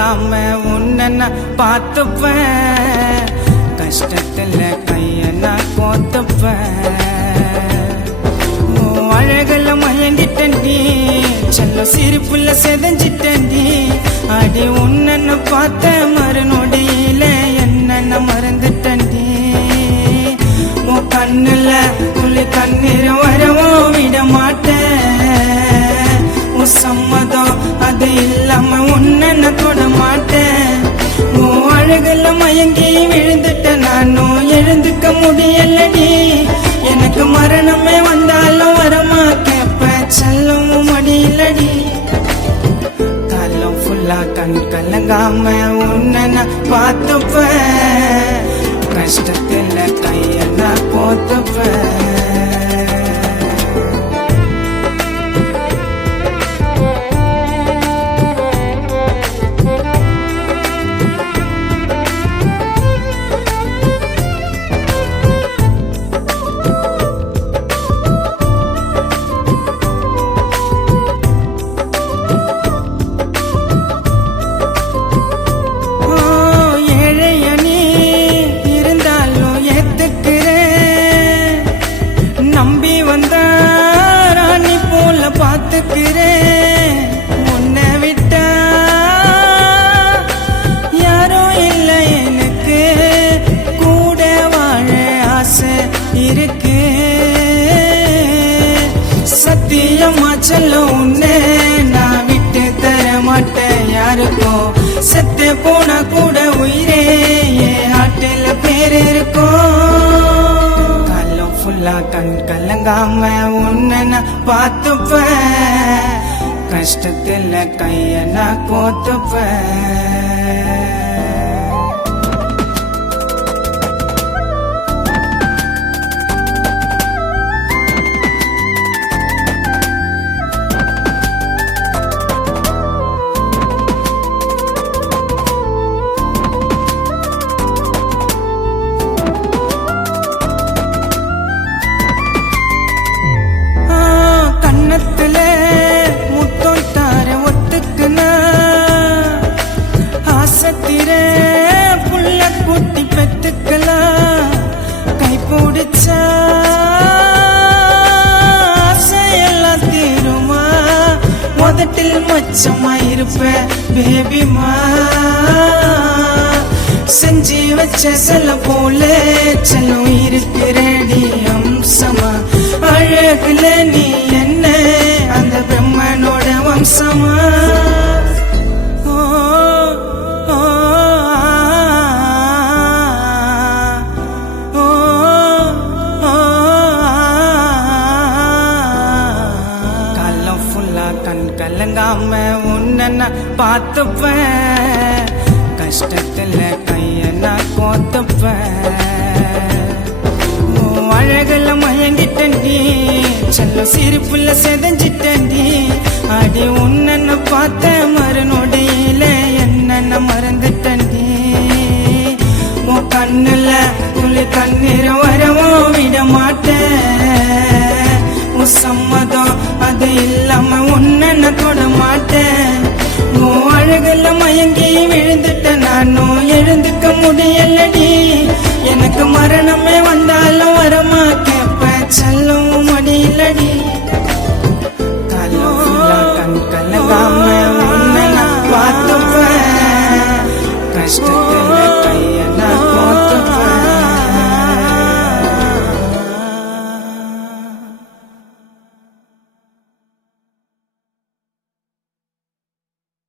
கலங்காம உன்னை நான் பார்த்துப்பேன், கஷ்டத்துல கைய நான் கோத்துப்பேன். அழகல மயங்கிட்டண்டி, செல்ல சிரிப்புல செதஞ்சிட்டண்டி. அடி உன்னை பார்த்த மறுநொடியில என்ன மறந்துட்டண்டி. உன் கண்ணுல துளி கண்ணீர் வரவும் விட மாட்டேன். உன் சம்மதம் அது இல்லாம உன்னை தொட மாட்டேன். உன் அழகுல மயங்கி விழுந்துட்ட நானும் எழுந்துக்க முடியலடி. எனக்கு மரணமே வந்தாலும் வரமா கேப்ப செல்லவும் மடியிலடி. காலம் ஃபுல்லா கண் கலங்காம உன்னை நான் பார்த்துப்பேன், கஷ்டத்துல கைய நான் கோத்துப்பேன். நம்பி வந்தா ராணி போல பாத்துக்கிறேன், உன்னை விட்டா யாரும் இல்லை எனக்கு. கூட வாழ ஆசை இருக்கு, சத்தியமா சொல்ல உன்னை நான் விட்டு தர மாட்டேன் யாருக்கும். செத்து போனா கூட உயிரே என் ஆட்டில பேர் இருக்கும். ஃபுல்லா கண் கலங்காம உன்னை நான் பார்த்துப்பேன், கஷ்டத்துல கைய நான் கோத்துப்பேன். கண்ணத்துல முத்தம் தார ஒத்துக்குனா ஆசத்திர புள்ள குட்டி பெத்துக்கலாம். கை பிடிச்சா ஆசையெல்லாம் தீருமா, முதட்டில் மச்சமா இருப்ப பேபிமா. செஞ்சு வச்ச செல்ல போல செல்லம் இருக்கிறடி அம்சமா. அழகுல நீ என்ன அந்த பிரம்மனோட வம்சமா. காலம் ஃபுல்லா கண் கலங்காம உன்னை நான் பார்த்துப்பேன், கஷ்டத்துல கைய நான் கோத்துப்பேன். அழகல மயங்கிட்டண்டி, செல்ல சிரிப்புல செதஞ்சிட்டண்டி. அடி உன்னை பார்த்த மறுநொடியில என்ன மறந்துட்டண்டி. உன் கண்ணுல துளி கண்ணீர் வரவும் விட மாட்டேன். உன் சம்மதம் அது இல்லாம உன்னை தொட மாட்டேன். உன் அழகுல மயங்கி விழுந்துட்ட நானும் எழுந்துக்க முடியலடி. எனக்கு மரணமே